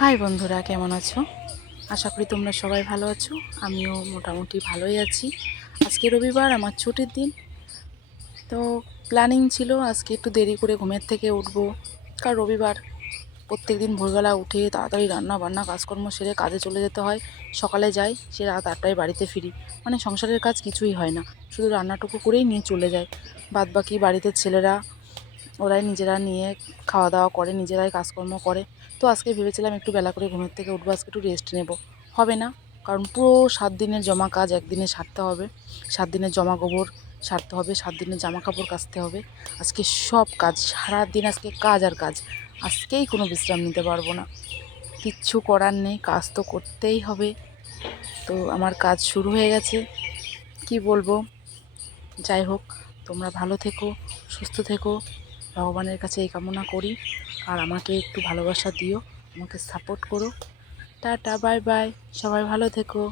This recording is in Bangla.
হাই বন্ধুরা, কেমন আছো? আশা করি তোমরা সবাই ভালো আছো। আমিও মোটামুটি ভালোই আছি। আজকে রবিবার, আমার ছুটির দিন। তো প্ল্যানিং ছিল আজকে একটু দেরি করে ঘুমের থেকে উঠবো, কারণ রবিবার। প্রত্যেক দিন ভোরবেলা উঠে তাড়াতাড়ি রান্না বান্না কাজকর্ম সেরে কাজে চলে যেতে হয়। সকালে যাই, সে রাত 8টায় বাড়িতে ফিরি। মানে সংসারের কাজ কিছুই হয় না, শুধু রান্নাটুকু করেই নিয়ে চলে যায়। বাদ বাকি বাড়িতে ছেলেরা, ওরাই নিজেরা নিয়ে খাওয়া দাওয়া করে, নিজেরাই কাজকর্ম করে। তো আজকে ভেবেছিলাম একটু বেলা করে ঘুমের থেকে উঠবো, আজকে একটু রেস্ট নেব। হবে না, কারণ পুরো 7 দিনের জমা কাজ একদিনে সারতে হবে। 7 দিনের জমা গোবর সারতে হবে, 7 দিনের জামা কাপড় কাচতে হবে। আজকে সব কাজ, সারাদিন আজকে কাজ আর কাজ। আজকেই কোনো বিশ্রাম নিতে পারবো না। কিচ্ছু করার নেই, কাজ তো করতেই হবে। তো আমার কাজ শুরু হয়ে গেছে, কি বলবো। যাই হোক, তোমরা ভালো থেকো, সুস্থ থেকো, ভগবানের কাছে এই কামনা করি। আর আমাকে একটু ভালোবাসা দিও, আমাকে সাপোর্ট করো। টাটা, বাই বাই, সবাই ভালো থেকো।